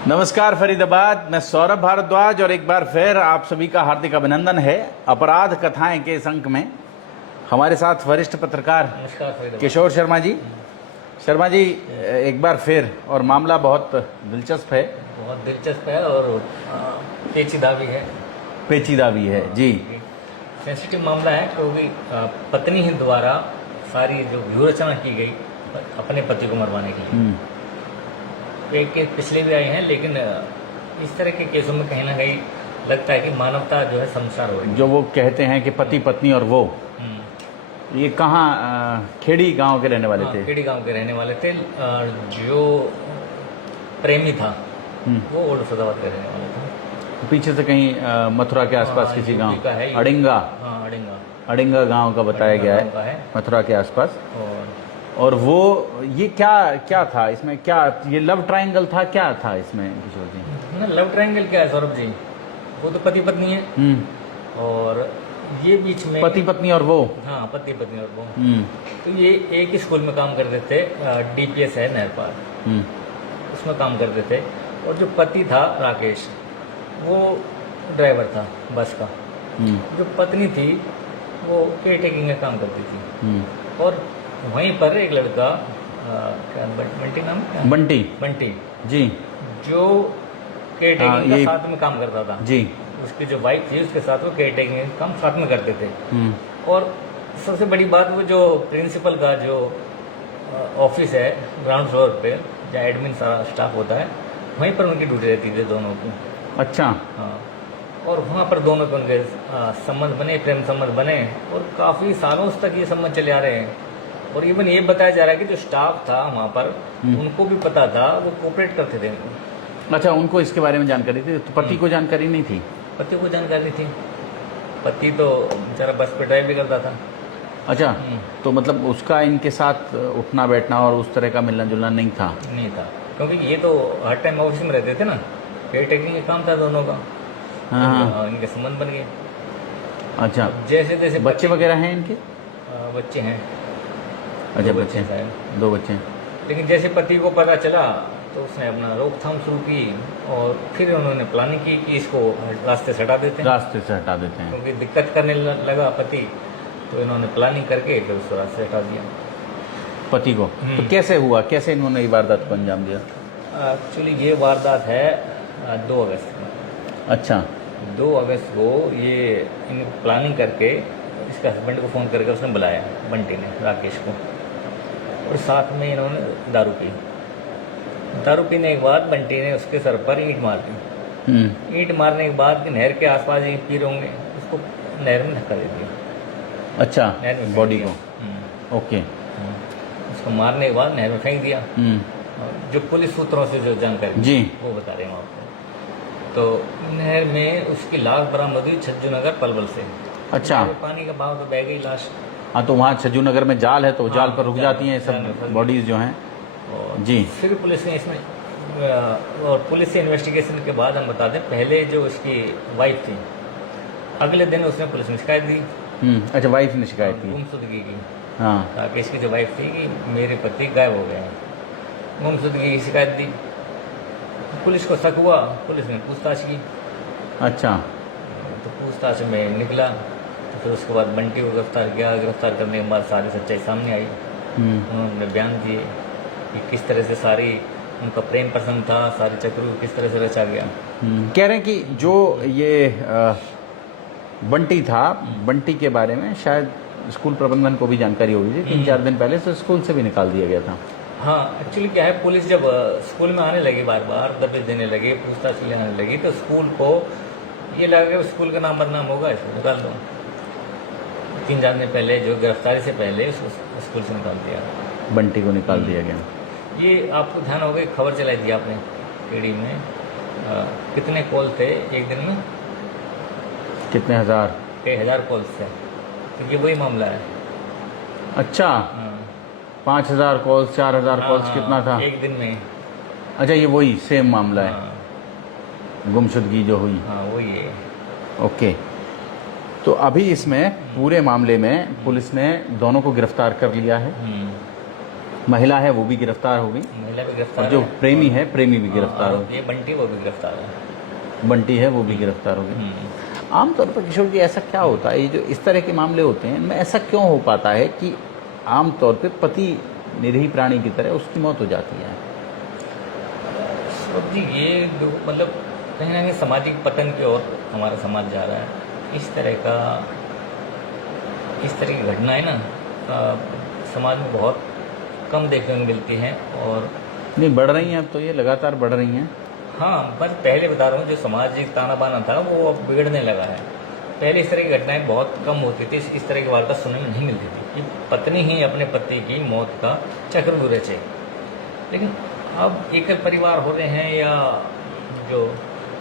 नमस्कार फरीदाबाद, मैं सौरभ भारद्वाज और एक बार फिर आप सभी का हार्दिक अभिनंदन है। अपराध कथाएं के इस अंक में हमारे साथ वरिष्ठ पत्रकार किशोर शर्मा जी। शर्मा जी, एक बार फिर और मामला बहुत दिलचस्प है और पेचीदा भी है। जी। सेंसिटिव मामला है क्योंकि पत्नी ही द्वारा सारी जो व्यूह रचना की गई अपने पति को मरवाने के लिए। एक केस पिछले भी आए हैं, लेकिन इस तरह के केसों में कहीं ना कहीं लगता है कि मानवता जो है संसार हो रही है। जो वो कहते हैं कि पति पत्नी और वो ये कहाँ खेड़ी गांव के रहने वाले थे। खेड़ी गांव के रहने वाले थे। जो प्रेमी था वो ओल्ड फरीदाबाद के रहने वाला था। पीछे से कहीं मथुरा के आसपास किसी गांव अड़िंगा अड़िंगा गांव का बताया गया है, मथुरा के आसपास। और वो ये क्या था इसमें, क्या ये लव ट्रायंगल था, क्या था इसमें किशोर जी? लव ट्रायंगल क्या है सौरभ जी, वो तो पति पत्नी है और ये बीच में पति पत्नी और वो। हाँ, पति पत्नी और वो। तो ये एक ही स्कूल में काम करते थे, डीपीएस है नहरपार, उसमें काम करते थे। और जो पति था राकेश, वो ड्राइवर था बस का। जो पत्नी थी वो केयर टेकिंग का काम करती थी। और वहीं पर एक लड़का क्या बंटी नाम है? बंटी जी, जो केयर टेकिंग का साथ में काम करता था जी। उसकी जो वाइफ थी उसके साथ वो केयर टेकिंग का काम साथ में करते थे। और सबसे बड़ी बात, वो जो प्रिंसिपल का जो ऑफिस है ग्राउंड फ्लोर पे, जहाँ एडमिन सारा स्टाफ होता है, वहीं पर उनकी ड्यूटी रहती थी दोनों की। अच्छा। हाँ, और वहाँ पर दोनों के उनके संबंध बने, प्रेम संबंध बने और काफ़ी सालों तक ये संबंध चले आ रहे हैं। और इवन ये बताया जा रहा है कि जो स्टाफ था वहाँ पर उनको भी पता था, वो कोऑपरेट करते थे। अच्छा, उनको इसके बारे में जानकारी थी, तो पति को जानकारी नहीं थी? पति को जानकारी थी, पति तो बेचारा बस पे ड्राइव भी करता था। अच्छा, तो मतलब उसका इनके साथ उठना बैठना और उस तरह का मिलना जुलना नहीं था? नहीं था, क्योंकि ये तो हर टाइम ऑफिस में रहते थे ना, केयर टेकिंग का काम था दोनों का। हाँ, इनके संबंध बन गए। अच्छा, जैसे जैसे बच्चे वगैरह हैं इनके? बच्चे हैं। अच्छा, बच्चे हैं, 2 बच्चे हैं। लेकिन जैसे पति को पता चला तो उसने अपना रोकथाम शुरू की और फिर उन्होंने प्लानिंग की कि इसको रास्ते से हटा देते हैं। क्योंकि दिक्कत करने लगा पति, तो इन्होंने प्लानिंग करके फिर उसको रास्ते हटा दिया पति को। तो कैसे हुआ, कैसे इन्होंने ये वारदात को अंजाम दिया? एक्चुअली ये वारदात है 2 अगस्त को। अच्छा, 2 अगस्त को ये इन प्लानिंग करके इसके हस्बैंड को फ़ोन करके उसने बुलाया, बंटी ने राकेश को, और साथ में इन्होंने दारू पीने के बाद बंटी ने उसके सर पर ईंट मार दी। ईंट मारने के बाद नहर के आसपास ईंट पी रहे होंगे, उसको नहर में धक्का दे दिया। अच्छा, बॉडी को। ओके। उसको मारने के बाद नहर में फेंक दिया। जो पुलिस सूत्रों से जो जानकारी जी वो बता रहे हैं आपको। तो नहर में उसकी लाश बरामद हुई छज्जू नगर पलवल से। अच्छा, पानी का बहाव तो बह गई लाश। हाँ, तो वहाँ छज्जू नगर में जाल है, तो जाल पर रुक जाती हैं सब बॉडीज जो हैं। जी। फिर पुलिस ने इसमें और पुलिस से इन्वेस्टिगेशन के बाद हम बता दें, पहले जो उसकी वाइफ थी, अगले दिन उसने पुलिस में शिकायत दी। अच्छा, वाइफ ने शिकायत की? गुमशुदगी की। हाँ, राकेश की जो वाइफ थी कि मेरे पति गायब हो गए हैं, गुमशुदगी की शिकायत दी। पुलिस को शक हुआ, पुलिस ने पूछताछ की। अच्छा, तो पूछताछ में निकला, तो फिर उसके बाद बंटी को गिरफ्तार किया। गिरफ्तार करने के बाद सारी सच्चाई सामने आई। उन्होंने बयान दिए कि किस तरह से सारी उनका प्रेम प्रसंग था, सारी चक्र किस तरह से रचा गया। कह रहे हैं कि जो ये बंटी था, बंटी के बारे में शायद स्कूल प्रबंधन को भी जानकारी होगी थी 3-4 दिन पहले, तो स्कूल से भी निकाल दिया गया था। हाँ, एक्चुअली क्या है, पुलिस जब स्कूल में आने लगी, बार बार दबिश देने लगे, पूछताछ लेने लगी, तो स्कूल को ये लगा कि स्कूल का नाम बदनाम होगा, इसको निकाल दो। 3-4 दिन पहले, जो गिरफ्तारी से पहले, उसको स्कूल से निकाल दिया, बंटी को निकाल दिया गया। ये आपको ध्यान होगा, खबर चलाई थी आपने पीढ़ी में, कितने कॉल थे एक दिन में? कितने हजार? 1000 कॉल्स थे। तो ये वही मामला है। अच्छा, 5000 कॉल्स, 4000 कॉल्स, कितना था एक दिन में? अच्छा, ये वही सेम मामला है, गुमशुदगी जो हुई। हाँ, वही है। ओके, तो अभी इसमें पूरे मामले में पुलिस ने दोनों को गिरफ्तार कर लिया है। महिला है वो भी गिरफ्तार हो गई, महिला भी और गिरफ्तार जो है। प्रेमी है प्रेमी भी गिरफ्तार हो ये बंटी वो भी गिरफ्तार है। बंटी है वो भी गिरफ्तार हो गई। आमतौर पर किशोर जी ऐसा क्या होता है, ये जो इस तरह के मामले होते हैं इनमें ऐसा क्यों हो पाता है कि आमतौर पे पति निरीह प्राणी की तरह उसकी मौत हो जाती है? सौरभ जी ये मतलब कहीं ना कहीं सामाजिक पतन की ओर हमारा समाज जा रहा है। इस तरह की घटनाएं ना समाज में बहुत कम देखने को मिलती हैं। और नहीं बढ़ रही हैं, अब तो ये लगातार बढ़ रही हैं। हाँ, बस पहले बता रहा हूँ जो सामाजिक ताना बाना था वो अब बिगड़ने लगा है। पहले इस तरह की घटनाएं बहुत कम होती थी, इस तरह की वार्ता सुनने में नहीं मिलती थी कि पत्नी ही अपने पति की मौत का चक्रव्यूह रचे। लेकिन अब एकल परिवार हो रहे हैं या जो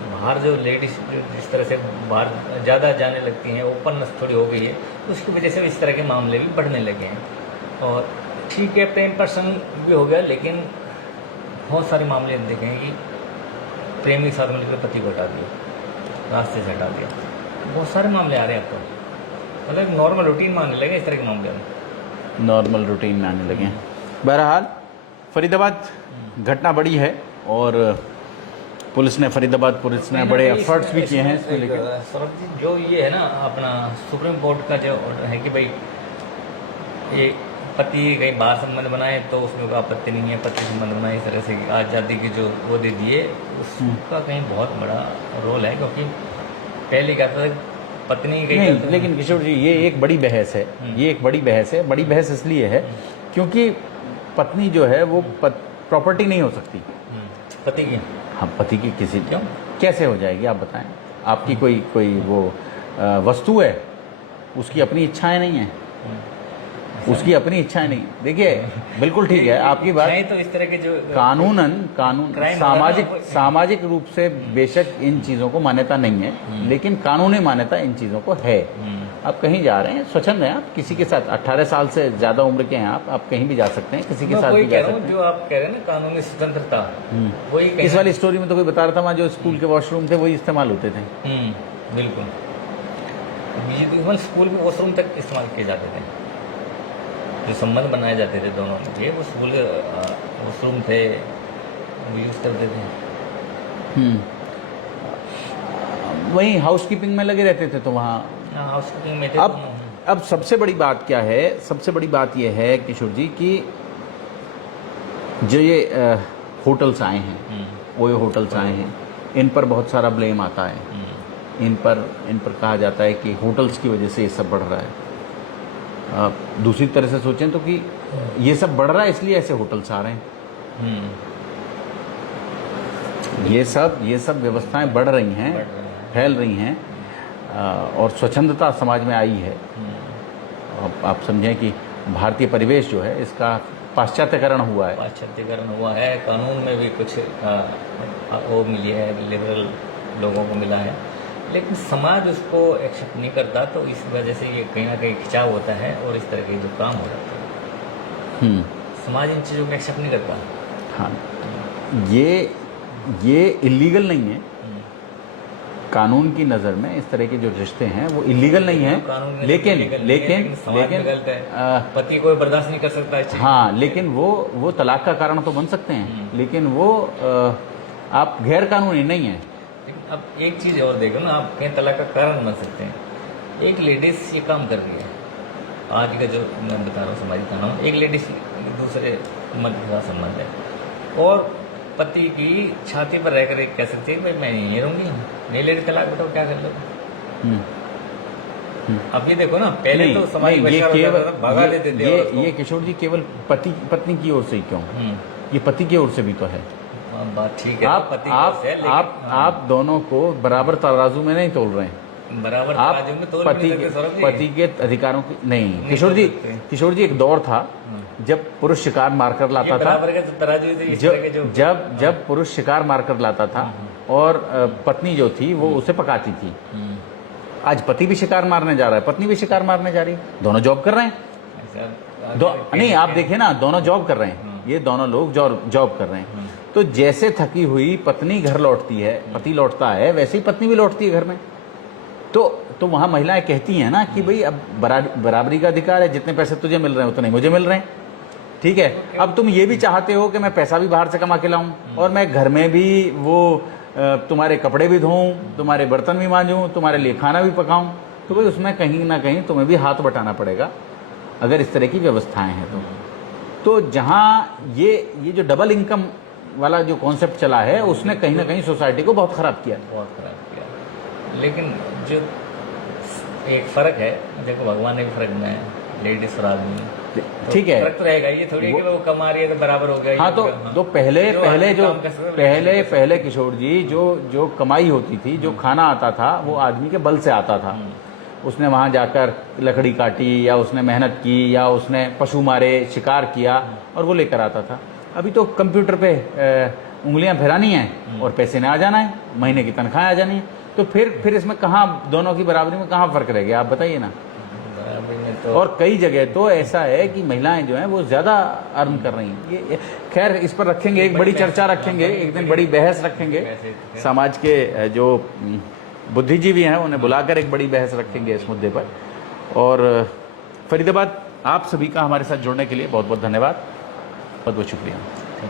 बाहर जो लेडीज जो जिस तरह से बाहर ज़्यादा जाने लगती हैं, ओपननेस थोड़ी हो गई है, उसकी वजह से इस तरह के मामले भी बढ़ने लगे हैं। और ठीक है, प्रेम प्रसंग भी हो गया, लेकिन बहुत सारे मामले हम देखें कि प्रेमी के साथ मिलकर पति को हटा दिया, रास्ते से हटा दिया। बहुत सारे मामले आ रहे हैं अब तो, मतलब नॉर्मल रूटीन मानने लगे इस तरह के मामले में, नॉर्मल रूटीन में आने लगे हैं। बहरहाल फरीदाबाद घटना बड़ी है और पुलिस ने बड़े एफर्ट्स भी किए हैं इसको लेकर। सौरभ जी जो ये है ना अपना सुप्रीम कोर्ट का जो ऑर्डर है कि भाई ये पति कहीं बाहर संबंध बनाए तो उसमें कोई आपत्ति नहीं है, पति संबंध बनाए, इस तरह से आज़ादी की जो वो दे दिए, उसका कहीं बहुत बड़ा रोल है। क्योंकि पहले क्या था पत्नी कहीं नहीं, लेकिन किशोर जी ये एक बड़ी बहस है, ये एक बड़ी बहस है। बड़ी बहस इसलिए है क्योंकि पत्नी जो है वो प्रॉपर्टी नहीं हो सकती पति की। हाँ, पति की किसी क्यों? कैसे हो जाएगी आप बताएं? आपकी कोई वो वस्तु है, उसकी अपनी इच्छाएं नहीं है, उसकी अपनी इच्छाएं नहीं। देखिए बिल्कुल ठीक है आपकी बात। नहीं तो इस तरह के जो कानून Crime सामाजिक रूप से बेशक इन चीज़ों को मान्यता नहीं है, लेकिन कानूनी मान्यता इन चीज़ों को है। आप कहीं जा रहे हैं, स्वच्छंद हैं, आप किसी के साथ 18 साल से ज़्यादा उम्र के हैं, आप कहीं भी जा सकते हैं, किसी के साथ भी जा सकते हैं। जो आप कह रहे हैं ना कानूनी स्वतंत्रता, वही इस वाली स्टोरी में तो कोई बता रहा था वहाँ जो स्कूल के वॉशरूम थे वही इस्तेमाल होते थे। बिल्कुल, इवन स्कूल के वॉशरूम तक इस्तेमाल किए जाते थे, जो संबंध बनाए जाते थे दोनों के, वो स्कूल के वॉशरूम थे, वो यूज करते थे। वहीं हाउसकीपिंग में लगे रहते थे तो वहाँ हाउसकीपिंग में थे। अब सबसे बड़ी बात क्या है? सबसे बड़ी बात यह है किशोर जी कि जो ये होटल्स आए हैं, वो ये होटल्स आए हैं, इन पर बहुत सारा ब्लेम आता है। इन पर कहा जाता है कि होटल्स की वजह से ये सब बढ़ रहा है। दूसरी तरह से सोचें तो कि ये सब बढ़ रहा है इसलिए ऐसे होटल्स आ रहे हैं। ये सब व्यवस्थाएं बढ़ रही हैं, फैल रही हैं और स्वच्छंदता समाज में आई है। आप समझें कि भारतीय परिवेश जो है इसका पाश्चात्यकरण हुआ है। कानून में भी कुछ वो मिली है, लिबरल लोगों को मिला है, लेकिन समाज उसको एक्सेप्ट नहीं करता, तो इस वजह से ये कहीं ना कहीं खिंचाव होता है और इस तरह के जो काम हो जाते हैं। समाज इन चीज़ों को एक्सेप्ट नहीं करता। हाँ, ये इलीगल नहीं है। कानून की नज़र में इस तरह के जो रिश्ते हैं वो इलीगल नहीं है, लेकिन पति को बर्दाश्त नहीं कर सकता है। हाँ, लेकिन वो तलाक का कारण तो बन सकते हैं, लेकिन वो आप गैर कानूनी नहीं है। लेकिन अब एक चीज़ और देखो ना, आप कहीं तलाक का कारण बन सकते हैं। एक लेडीज ये काम कर रही है, आज का जो मैं बता रहा हूँ समाजी कानून, एक लेडीज दूसरे मर्द के साथ संबंध है और पति की छाती पर रहकर कह सकती है भाई मैं यहीं रहूंगी, नहीं ले तलाक, बताओ क्या कर लो। अब ये देखो ना, पहले तो समाज भगा देते थे। ये किशोर जी केवल पत्नी की ओर से ही क्यों, ये पति की ओर से भी तो है। बात ठीक है, आप दोनों को बराबर तराजू में नहीं तोल रहे हैं। बराबर तराजू में तोल पति के अधिकारों की नहीं। किशोर जी एक दौर था जब पुरुष शिकार मारकर लाता था, जब पुरुष शिकार मारकर लाता था और पत्नी जो थी वो उसे पकाती थी। आज पति भी शिकार मारने जा रहा है, पत्नी भी शिकार मारने जा रही है, दोनों जॉब कर रहे हैं। नहीं, आप देखें ना, दोनों जॉब कर रहे हैं, ये दोनों लोग जॉब कर रहे हैं। तो जैसे थकी हुई पत्नी घर लौटती है, पति लौटता है, वैसे ही पत्नी भी लौटती है घर में। तो वहाँ महिलाएं कहती हैं ना कि भाई अब बराबरी का अधिकार है, जितने पैसे तुझे मिल रहे हैं उतने मुझे मिल रहे हैं। ठीक है। अब तुम ये भी चाहते हो कि मैं पैसा भी बाहर से कमा के लाऊं और मैं घर में भी वो तुम्हारे कपड़े भी धोऊं, तुम्हारे बर्तन भी मांजूं, तुम्हारे लिए खाना भी पकाऊं, तो भाई उसमें कहीं ना कहीं तुम्हें भी हाथ बटाना पड़ेगा अगर इस तरह की व्यवस्थाएं हैं तो जहां ये जो डबल इनकम वाला जो कॉन्सेप्ट चला है उसने कहीं ना कहीं सोसाइटी को बहुत खराब किया। लेकिन जो एक फर्क है, देखो भगवान ने भी फर्क बनाया, लेडीज और आदमी, ठीक है, फर्क तो रहेगा। ये थोड़ी कि वो कमा रही है तो बराबर हो गया। हाँ, तो पहले किशोर जी जो कमाई होती थी, जो खाना आता था, वो आदमी के बल से आता था। उसने वहां जाकर लकड़ी काटी या उसने मेहनत की या उसने पशु मारे, शिकार किया और वो लेकर आता था। अभी तो कंप्यूटर पे उंगलियां फिरानी है और पैसे ने आ जाना है, महीने की तनख्वाह आ जानी है। तो फिर इसमें कहाँ दोनों की बराबरी में कहाँ फर्क रह गया, आप बताइए ना। तो और कई जगह तो ऐसा है कि महिलाएं जो हैं वो ज्यादा अर्न कर रही हैं। ये खैर इस पर रखेंगे, एक बड़ी चर्चा रखेंगे, एक दिन बड़ी बहस रखेंगे। समाज के जो बुद्धिजीवी हैं उन्हें बुलाकर एक बड़ी बहस रखेंगे इस मुद्दे पर। और फरीदाबाद, आप सभी का हमारे साथ जुड़ने के लिए बहुत बहुत धन्यवाद, बहुत बहुत शुक्रिया।